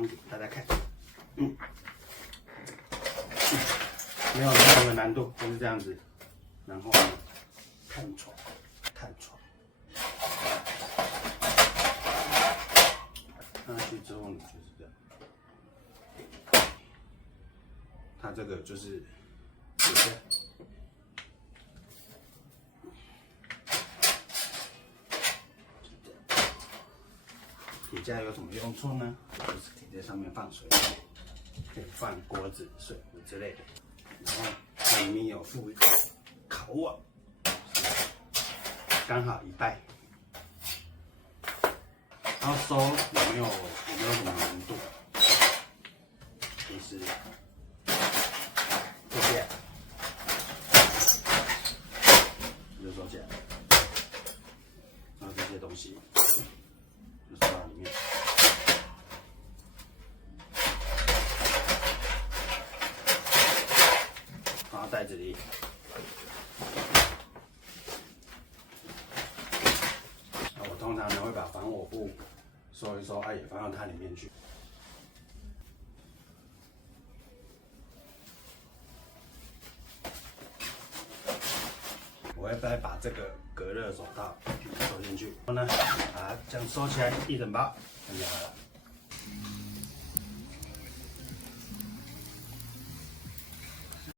装给大家看。没有任何的难度，就是这样子。然后呢，探床，放上去之后呢，就是这样。它这个就是铁架，铁架有什么用处呢？就是可以在上面放水，可以放锅子、水壶之类的。然后它里面有附烤网，刚好一半。然后收有没有什么难度？就是就这样，就收起来。然后这些东西就收到里面。放到袋子里。我通常呢会把防火布收一收，也放到它里面去。我会再把这个隔热手套收进去，然后呢，把它这样收起来，一整包，这样就好了。